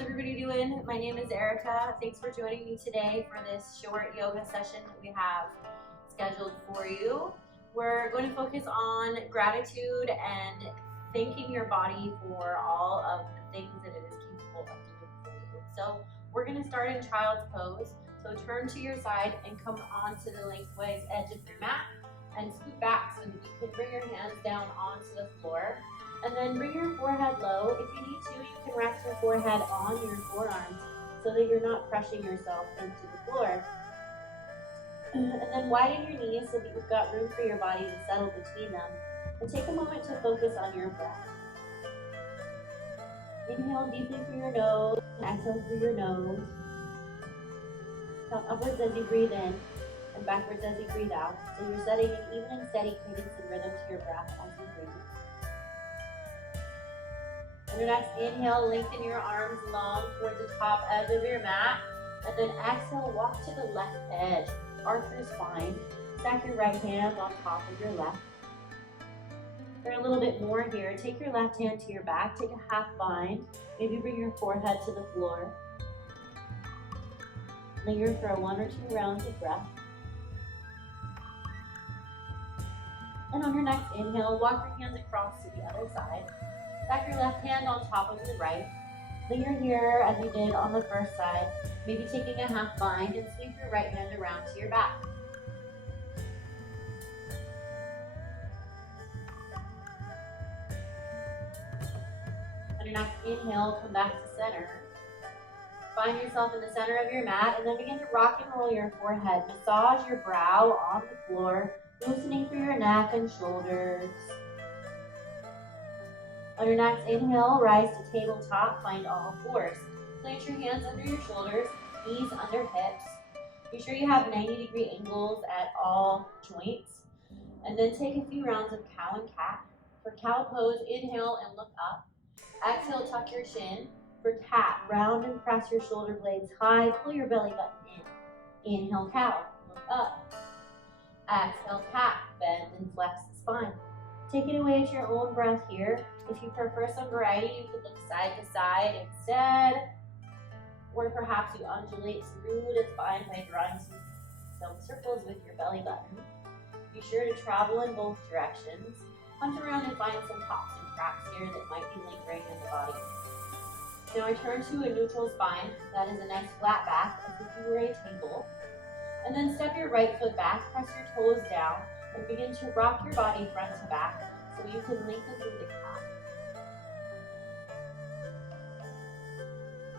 How's everybody doing? My name is Erica. Thanks for joining me today for this short yoga session that we have scheduled for you. We're going to focus on gratitude and thanking your body for all of the things that it is capable of doing for you. So we're going to start in child's pose. So turn to your side and come onto the lengthwise edge of your mat and scoot back so that you can bring your hands down onto the floor. And then bring your forehead low. If you need to, you can rest your forehead on your forearms so that you're not crushing yourself into the floor. And then widen your knees so that you've got room for your body to settle between them. And take a moment to focus on your breath. Inhale deeply through your nose and exhale through your nose. Count upwards as you breathe in and backwards as you breathe out. So you're setting an even and steady cadence and rhythm to your breath as you breathe. On your next inhale, lengthen your arms long towards the top edge of your mat. And then exhale, walk to the left edge. Arch your spine. Stack your right hand on top of your left. For a little bit more here, take your left hand to your back. Take a half bind. Maybe bring your forehead to the floor. Linger for 1 or 2 rounds of breath. And on your next inhale, walk your hands across to the other side. Stack your left hand on top of the right. Linger here as you did on the first side, maybe taking a half bind and sweep your right hand around to your back. On your next inhale, come back to center. Find yourself in the center of your mat and then begin to rock and roll your forehead. Massage your brow on the floor, loosening through your neck and shoulders. On your next inhale, rise to tabletop, find all fours. Place your hands under your shoulders, knees under hips. Be sure you have 90-degree angles at all joints. And then take a few rounds of cow and cat. For cow pose, inhale and look up. Exhale, tuck your chin. For cat, round and press your shoulder blades high, pull your belly button in. Inhale, cow, look up. Exhale, cat, bend and flex the spine. Take it away at your own breath here. If you prefer some variety, you could look side to side instead. Or perhaps you undulate through the spine by drawing some circles with your belly button. Be sure to travel in both directions. Hunt around and find some pops and cracks here that might be lingering in the body. Now I turn to a neutral spine. That is a nice flat back, as if you were a table. And then step your right foot back, press your toes down, and begin to rock your body front to back so you can lengthen through the calf.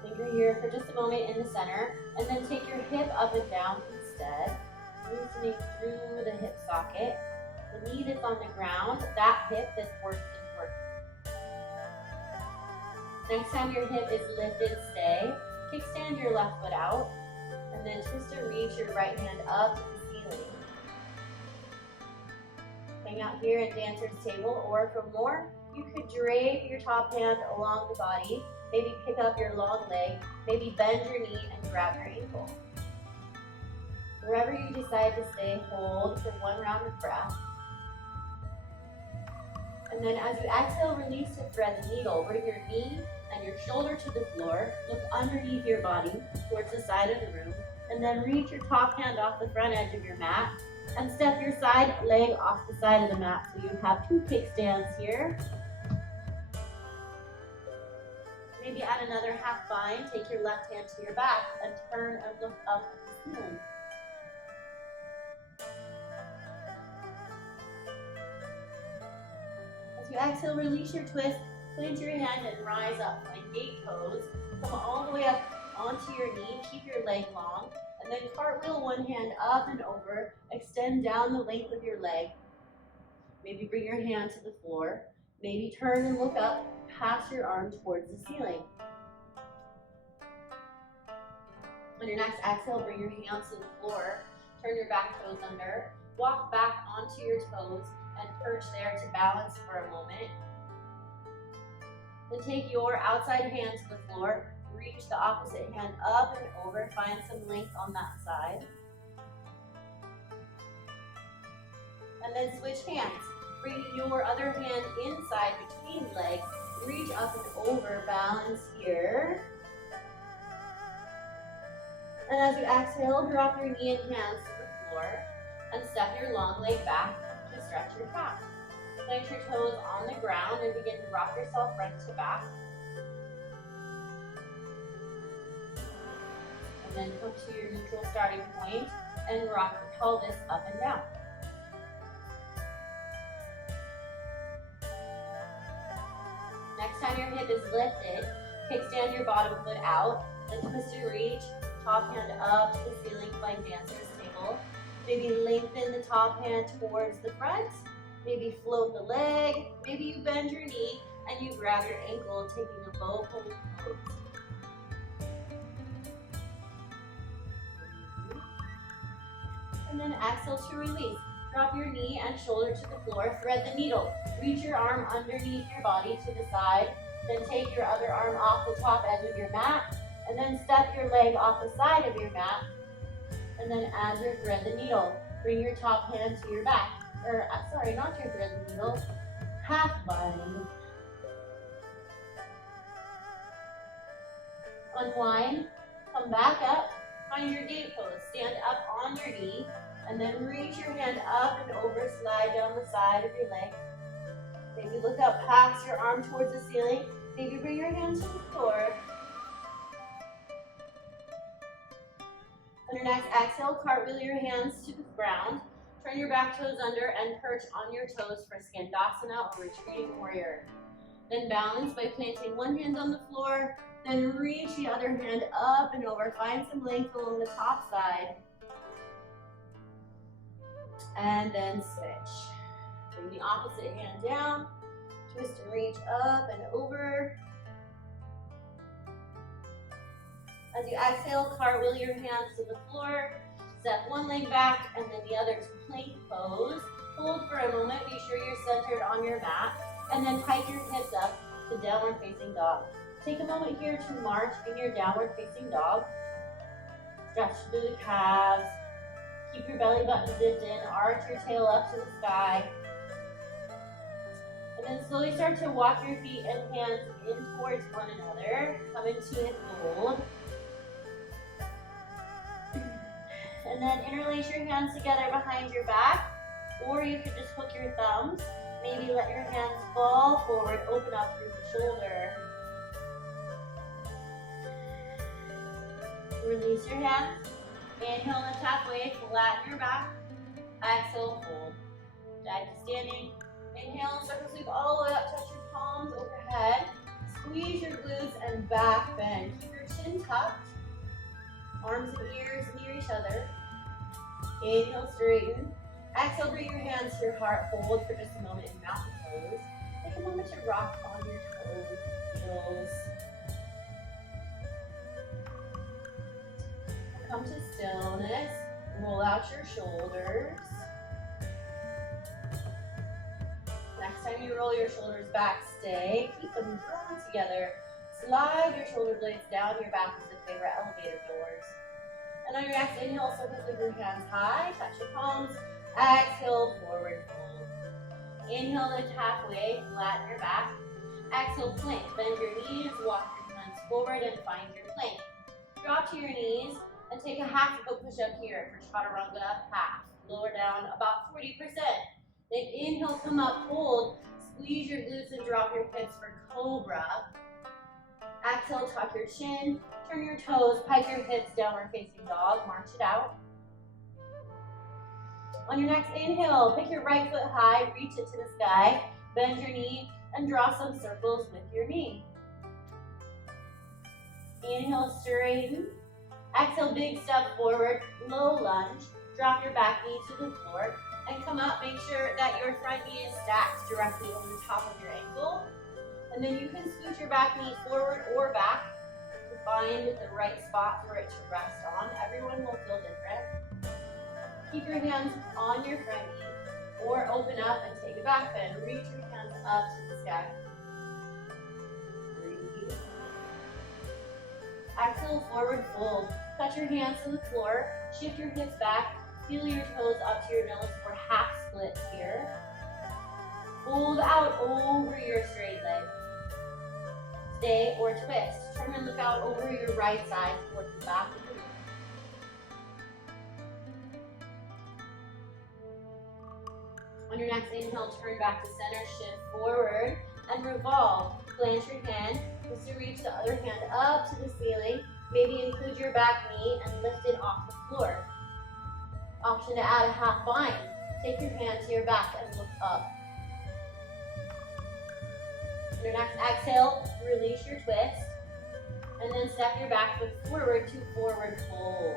Linger here for just a moment in the center, and then take your hip up and down instead, loosening through the hip socket. The knee that's on the ground, that hip that's working. Next time your hip is lifted, stay. Kickstand your left foot out, and then twist and reach your right hand up to the ceiling. Hang out here at dancer's table, or for more, you could drape your top hand along the body, maybe pick up your long leg, maybe bend your knee and grab your ankle. Wherever you decide to stay, hold for 1 round of breath. And then as you exhale, release to thread the needle. Bring your knee and your shoulder to the floor. Look underneath your body towards the side of the room. And then reach your top hand off the front edge of your mat. And step your side leg off the side of the mat. So you have 2 kickstands here. Maybe add another half bind. Take your left hand to your back and turn and look up at the ceiling. As you exhale, release your twist. Plant your hand and rise up. Find gate pose. Come all the way up onto your knee. Keep your leg long. And then cartwheel one hand up and over. Extend down the length of your leg. Maybe bring your hand to the floor. Maybe turn and look up. Pass your arm towards the ceiling. On your next exhale, bring your hands to the floor. Turn your back toes under. Walk back onto your toes and perch there to balance for a moment. Then take your outside hand to the floor. Reach the opposite hand up and over. Find some length on that side. And then switch hands. Bring your other hand inside between legs. Reach up and over, balance here. And as you exhale, drop your knee and hands to the floor and step your long leg back to stretch your calf. Plant your toes on the ground and begin to rock yourself front to back. And then come to your neutral starting point and rock the pelvis up and down. Next time your hip is lifted, kickstand your bottom foot out, then twist and reach, top hand up to the ceiling like dancer's table. Maybe lengthen the top hand towards the front. Maybe float the leg. Maybe you bend your knee and you grab your ankle, taking a bow hold pose. And then exhale to release. Drop your knee and shoulder to the floor. Thread the needle. Reach your arm underneath your body to the side. Then take your other arm off the top edge of your mat. And then step your leg off the side of your mat. And then as you thread the needle, bring your top hand to your back. Or, sorry, not your thread the needle. Half bind. Unwind. Come back up. Find your gate pose. Stand up on your knee. And then reach your hand up and over, slide down the side of your leg. Maybe look up past your arm towards the ceiling. Maybe bring your hands to the floor. On your next exhale, cartwheel your hands to the ground. Turn your back toes under and perch on your toes for Skandasana or retreating warrior. Then balance by planting one hand on the floor, then reach the other hand up and over. Find some length along the top side. And then switch. Bring the opposite hand down. Twist and reach up and over. As you exhale, cartwheel your hands to the floor. Step one leg back and then the other to plank pose. Hold for a moment. Be sure you're centered on your mat. And then pike your hips up to downward facing dog. Take a moment here to march in your downward facing dog. Stretch through the calves. Keep your belly button zipped in. Arch your tail up to the sky. And then slowly start to walk your feet and hands in towards one another. Come into a fold. And then interlace your hands together behind your back. Or you could just hook your thumbs. Maybe let your hands fall forward. Open up through the shoulder. Release your hands. Inhale, lift halfway, flatten your back. Exhale, fold. Back to standing. Inhale, circle sweep all the way up, touch your palms overhead. Squeeze your glutes and back bend. Keep your chin tucked. Arms and ears near each other. Inhale, straighten. Exhale, bring your hands to your heart. Hold for just a moment in mountain pose. Take a moment to rock on your toes, heels. Come to stillness. Roll out your shoulders. Next time you roll your shoulders back, stay. Keep them drawn together. Slide your shoulder blades down your back as if they were elevator doors. And on your next inhale, circle with your hands high. Touch your palms. Exhale, forward fold. Inhale, lift halfway. Flatten your back. Exhale, plank. Bend your knees. Walk your hands forward and find your plank. Drop to your knees. And take a half of a push-up here for Chaturanga, half. Lower down about 40%. Then inhale, come up, hold. Squeeze your glutes and drop your hips for Cobra. Exhale, tuck your chin. Turn your toes, pike your hips, downward facing dog. March it out. On your next inhale, pick your right foot high, reach it to the sky. Bend your knee and draw some circles with your knee. Inhale, straighten. Exhale, big step forward, low lunge. Drop your back knee to the floor and come up. Make sure that your front knee is stacked directly over the top of your ankle. And then you can scoot your back knee forward or back to find the right spot for it to rest on. Everyone will feel different. Keep your hands on your front knee or open up and take a back bend. Reach your hands up to the sky. Breathe. Exhale, forward fold. Touch your hands to the floor. Shift your hips back. Feel your toes up to your nose for half split here. Fold out over your straight leg. Stay or twist. Turn and look out over your right side towards the back of the room. On your next inhale, turn back to center, shift forward, and revolve. Plant your hand, just to reach the other hand up to the ceiling. Maybe include your back knee and lift it off the floor. Option to add a half bind. Take your hand to your back and look up. On your next exhale, release your twist, and then step your back foot forward to forward fold.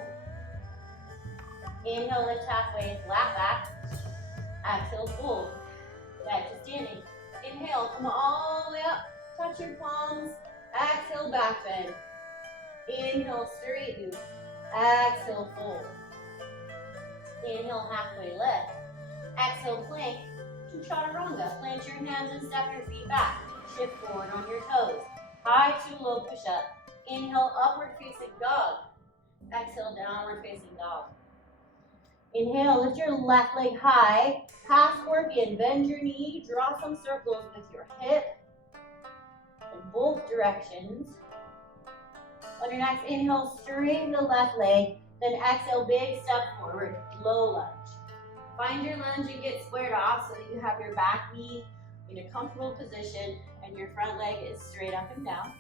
Inhale, lift halfway, flat back. Exhale, fold. Back to standing. Inhale, come all the way up. Touch your palms. Exhale, back bend. Inhale, straighten. Exhale, fold. Inhale, halfway lift. Exhale, plank to chaturanga. Plant your hands and step your feet back. Shift forward on your toes. High to low push-up. Inhale, upward facing dog. Exhale, downward facing dog. Inhale, lift your left leg high, half scorpion, bend your knee, draw some circles with your hip in both directions. On your next inhale, straighten the left leg, then exhale, big step forward, low lunge. Find your lunge and get squared off so that you have your back knee in a comfortable position and your front leg is straight up and down.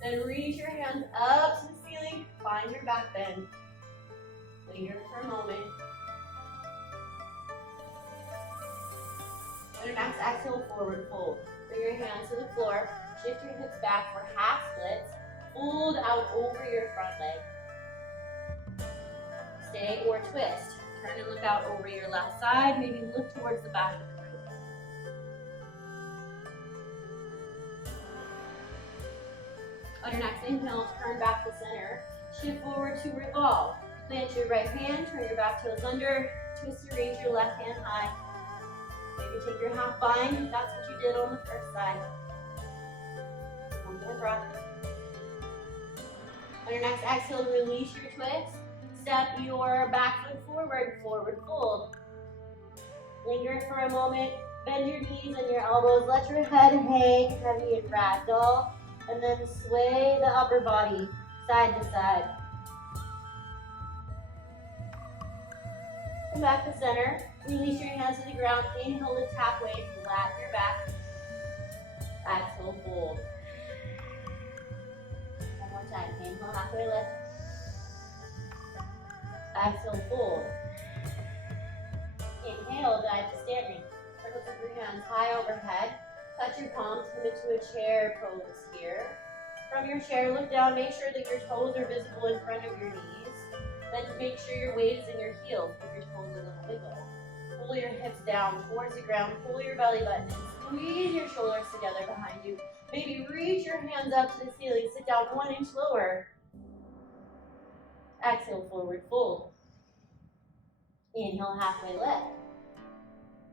Then reach your hands up to the ceiling, find your back bend. Linger for a moment. On your next exhale, forward fold. Bring your hands to the floor. Shift your hips back for half splits. Fold out over your front leg. Stay or twist. Turn and look out over your left side. Maybe look towards the back of the room. On your next inhale, turn back to center. Shift forward to revolve. Plant your right hand, turn your back toes under, twist to reach your left hand high. Maybe take your half bind if that's what you did on the first side. One more breath. On your next exhale, release your twist. Step your back foot forward, forward fold. Linger for a moment, bend your knees and your elbows, let your head hang heavy and ragdoll, and then sway the upper body side to side. Come back to center. Release your hands to the ground. Inhale, lift halfway, flatten your back. Exhale, fold. One more time. Inhale, halfway lift. Exhale, fold. Inhale, dive to standing. Circle your hands high overhead. Touch your palms, come into a chair pose here. From your chair, look down. Make sure that your toes are visible in front of your knees. Then make sure your weight is in your heels. Give your toes a little wiggle. Pull your hips down towards the ground. Pull your belly button and squeeze your shoulders together behind you. Maybe reach your hands up to the ceiling. Sit down 1 inch lower. Exhale, forward fold. Inhale, halfway lift.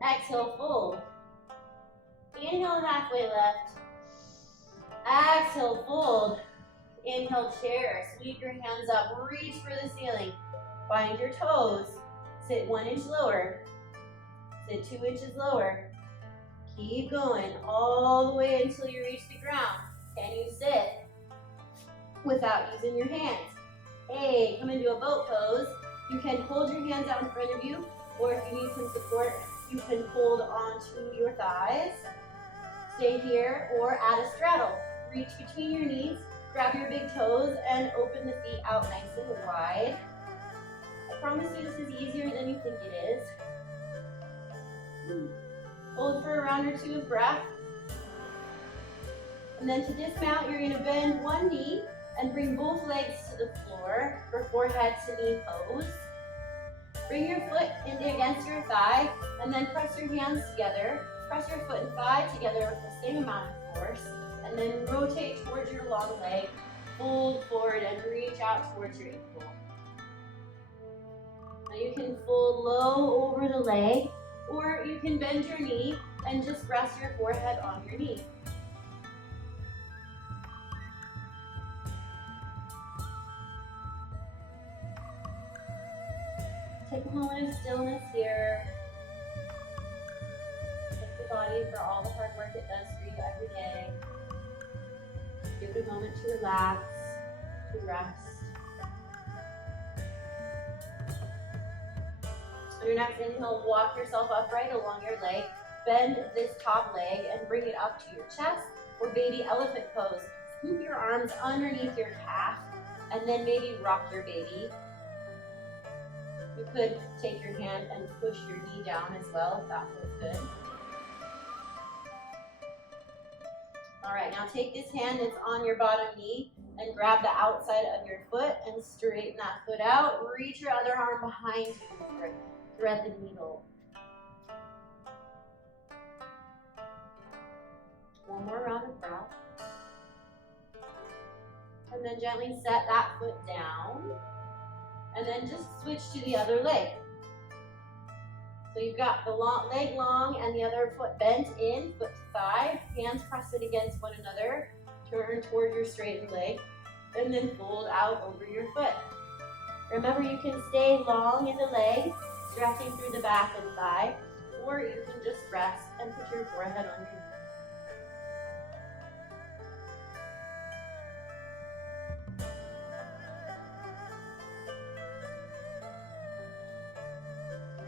Exhale, fold. Inhale, halfway lift. Exhale, fold. Inhale, chair. Sweep your hands up. Reach for the ceiling. Find your toes. Sit 1 inch lower. Sit 2 inches lower. Keep going all the way until you reach the ground. Can you sit without using your hands? Hey, come into a boat pose. You can hold your hands out in front of you, or if you need some support, you can hold onto your thighs. Stay here or add a straddle. Reach between your knees, grab your big toes, and open the feet out nice and wide. I promise you this is easier than you think it is. Hold for a round or two of breath. And then to dismount, you're going to bend one knee and bring both legs to the floor for forehead to knee pose. Bring your foot in against your thigh and then press your hands together. Press your foot and thigh together with the same amount of force. And then rotate towards your long leg. Fold forward and reach out towards your ankle. Now you can fold low over the leg, or you can bend your knee and just rest your forehead on your knee. Take a moment of stillness here. Thank the body for all the hard work it does for you every day. Give it a moment to relax, to rest. On your next inhale, walk yourself upright along your leg. Bend this top leg and bring it up to your chest, or baby elephant pose. Scoop your arms underneath your calf, and then maybe rock your baby. You could take your hand and push your knee down as well, if that feels good. All right, now take this hand that's on your bottom knee and grab the outside of your foot and straighten that foot out. Reach your other arm behind you. Thread the needle. One more round of breath. And then gently set that foot down. And then just switch to the other leg. So you've got the leg long and the other foot bent in, foot to thigh. Hands pressed against one another. Turn toward your straightened leg. And then fold out over your foot. Remember, you can stay long in the leg, stretching through the back and thigh, or you can just rest and put your forehead on your knee.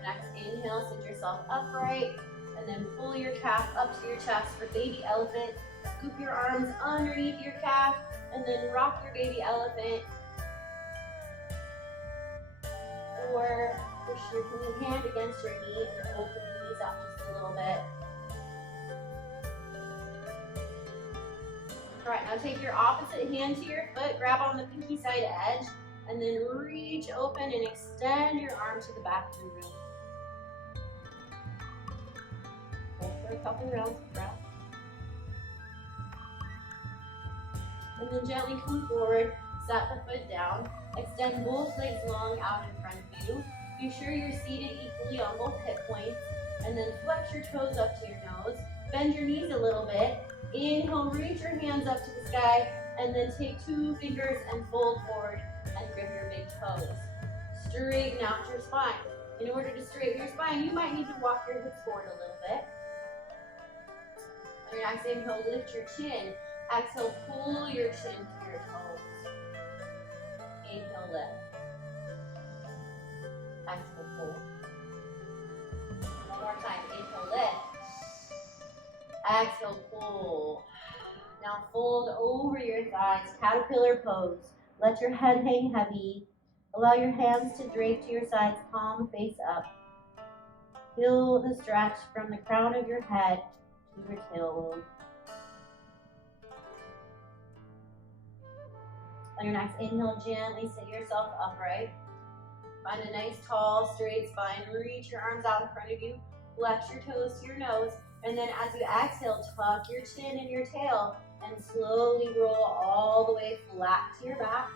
Next inhale, sit yourself upright, and then pull your calf up to your chest for baby elephant. Scoop your arms underneath your calf, and then rock your baby elephant. Or push your hand against your knee and open the knees up just a little bit. All right, now take your opposite hand to your foot, grab on the pinky side edge, and then reach open and extend your arm to the back of the room. Hold for a couple rounds of breath. And then gently come forward, set the foot down, extend both legs long out in front of you. Be sure you're seated equally on both hip points, and then flex your toes up to your nose. Bend your knees a little bit. Inhale, reach your hands up to the sky, and then take 2 fingers and fold forward and grip your big toes. Straighten out your spine. In order to straighten your spine, you might need to walk your hips forward a little bit. On your next inhale, lift your chin. Exhale, pull your chin to your toes. Inhale, lift. Exhale, pull. One more time. Inhale, lift. Exhale, pull. Now fold over your thighs, caterpillar pose. Let your head hang heavy. Allow your hands to drape to your sides, palm face up. Feel the stretch from the crown of your head to your tailbone. On your next inhale, gently sit yourself upright. Find a nice, tall, straight spine. Reach your arms out in front of you. Flex your toes to your nose. And then as you exhale, tuck your chin and your tail and slowly roll all the way flat to your back.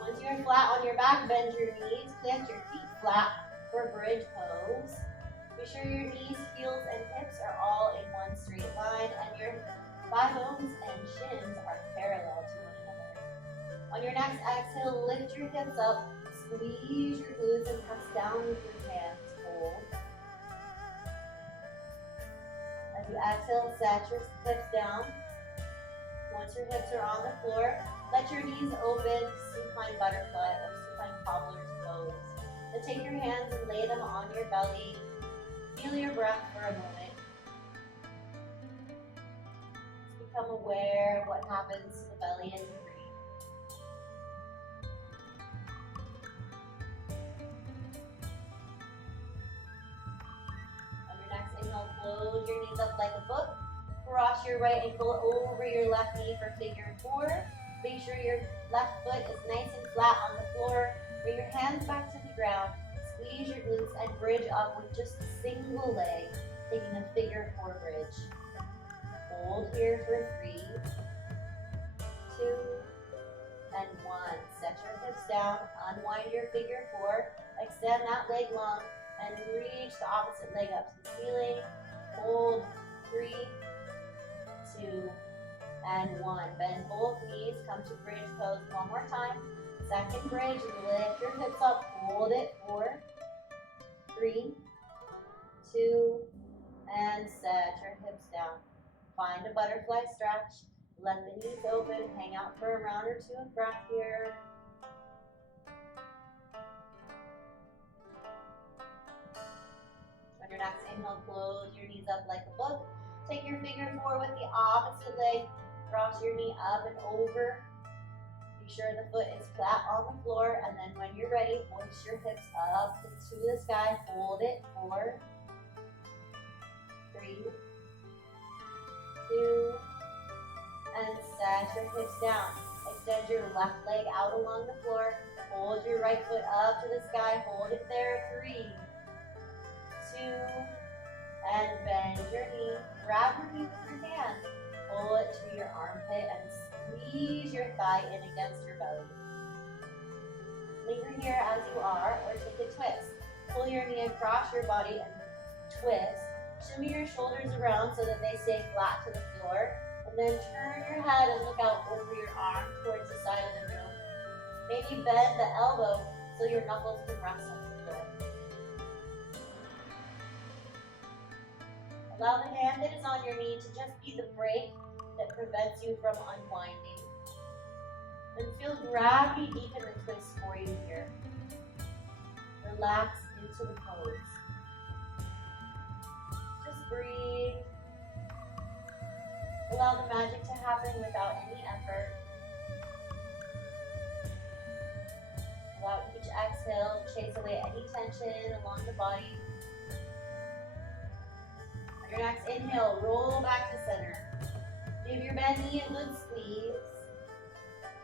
Once you're flat on your back, bend your knees, plant your feet flat for bridge pose. Be sure your knees, heels, and hips are all in one straight line, and your thigh bones and shins are parallel to one another. On your next exhale, lift your hips up, squeeze your glutes, and press down with your hands. Hold. As you exhale, set your hips down. Once your hips are on the floor, let your knees open, supine butterfly or supine cobbler's pose. Then take your hands and lay them on your belly. Feel your breath for a moment. Just become aware of what happens to the belly as you breathe. On your next inhale, close your knees up like a book. Cross your right ankle over your left knee for figure 4. Make sure your left foot is nice and flat on the floor. Bring your hands back to the ground. Squeeze your glutes and bridge up with just a single leg, taking a figure 4 bridge. Hold here for 3, 2, and 1. Set your hips down, unwind your figure 4, extend that leg long, and reach the opposite leg up to the ceiling. Hold 3, 2, and 1. Bend both knees, come to bridge pose one more time. Second bridge, lift your hips up, hold it, 4, 3, 2, and set your hips down. Find a butterfly stretch, let the knees open, hang out for a round or 2 of breath here. your next inhale, close your knees up like a book. Take your finger forward with the opposite leg. Cross your knee up and over. Be sure the foot is flat on the floor, and then when you're ready, hoist your hips up into the sky. Hold it. 4, 3, 2, and set your hips down. Extend your left leg out along the floor. Hold your right foot up to the sky. Hold it there. 3, 2, and bend your knee. Grab your knee with your hand. Pull it to your armpit and squeeze your thigh in against your belly. Linger here as you are, or take a twist. Pull your knee across your body and twist. Shimmy your shoulders around so that they stay flat to the floor. And then turn your head and look out over your arm towards the side of the room. Maybe bend the elbow so your knuckles can rest on the floor. Allow the hand that is on your knee to just be the brake that prevents you from unwinding. And feel gravity deepen the twist for you here. Relax into the pose. Just breathe. Allow the magic to happen without any effort. Allow each exhale to chase away any tension along the body. On your next inhale, roll back to center. Give your bent knee a good squeeze.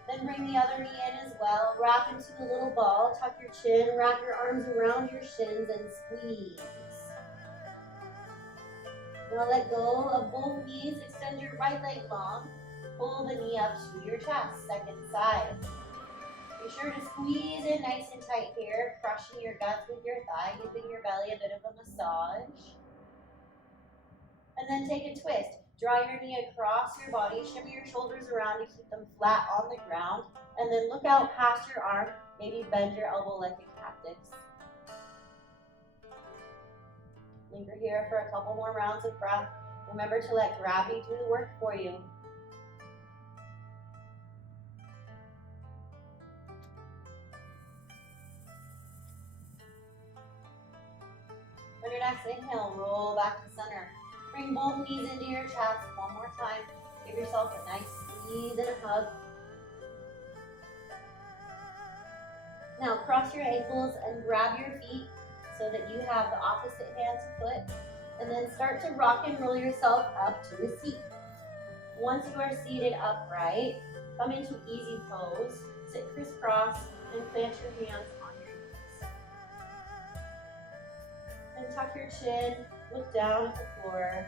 Then bring the other knee in as well. Rock into the little ball. Tuck your chin. Wrap your arms around your shins and squeeze. Now let go of both knees. Extend your right leg long. Pull the knee up to your chest. Second side. Be sure to squeeze in nice and tight here, crushing your guts with your thigh, giving your belly a bit of a massage. And then take a twist. Draw your knee across your body. Shimmy your shoulders around to keep them flat on the ground. And then look out past your arm. Maybe bend your elbow like a cactus. Linger here for a couple more rounds of breath. Remember to let gravity do the work for you. On your next inhale, roll back to center. Bring both knees into your chest one more time. Give yourself a nice squeeze and a hug. Now cross your ankles and grab your feet so that you have the opposite hand to foot. And then start to rock and roll yourself up to a seat. Once you are seated upright, come into easy pose. Sit crisscross and plant your hands on your knees. And tuck your chin. Look down at the floor.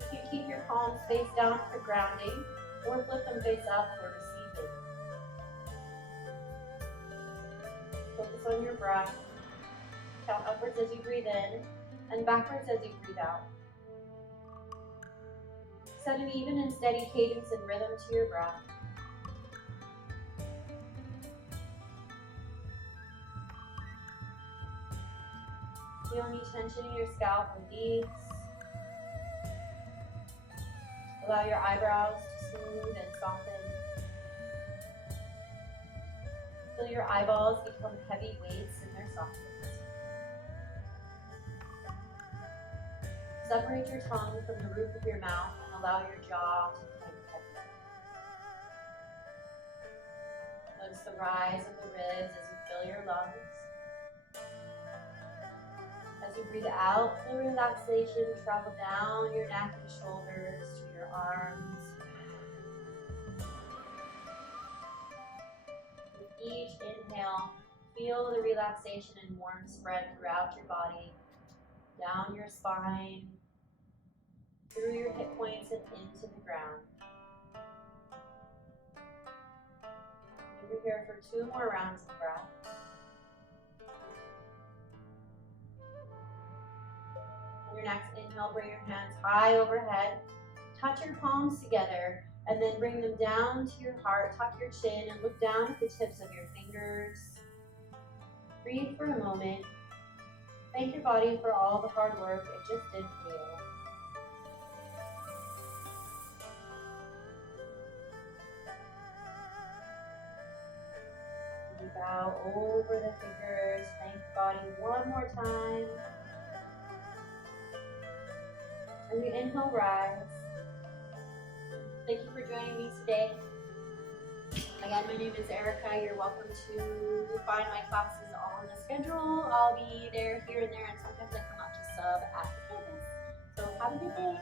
You can keep your palms face down for grounding or flip them face up for receiving. Focus on your breath. Count upwards as you breathe in and backwards as you breathe out. Set an even and steady cadence and rhythm to your breath. Feel any tension in your scalp release. Allow your eyebrows to smooth and soften. Feel your eyeballs become heavy weights in their softness. Separate your tongue from the roof of your mouth and allow your jaw to become heavy. Notice the rise of the ribs as you fill your lungs. As you breathe out, feel relaxation travel down your neck and shoulders to your arms. With each inhale, feel the relaxation and warmth spread throughout your body, down your spine, through your hip points and into the ground. We're here for 2 more rounds of breath. On your next inhale, bring your hands high overhead. Touch your palms together and then bring them down to your heart. Tuck your chin and look down at the tips of your fingers. Breathe for a moment. Thank your body for all the hard work it just did for you. You bow over the fingers. Thank the body one more time. As you inhale, rise. Thank you for joining me today. Again, my name is Erica. You're welcome to find my classes all on the schedule. I'll be there, here, and there, and sometimes I come out to sub at the campus. So have a good day.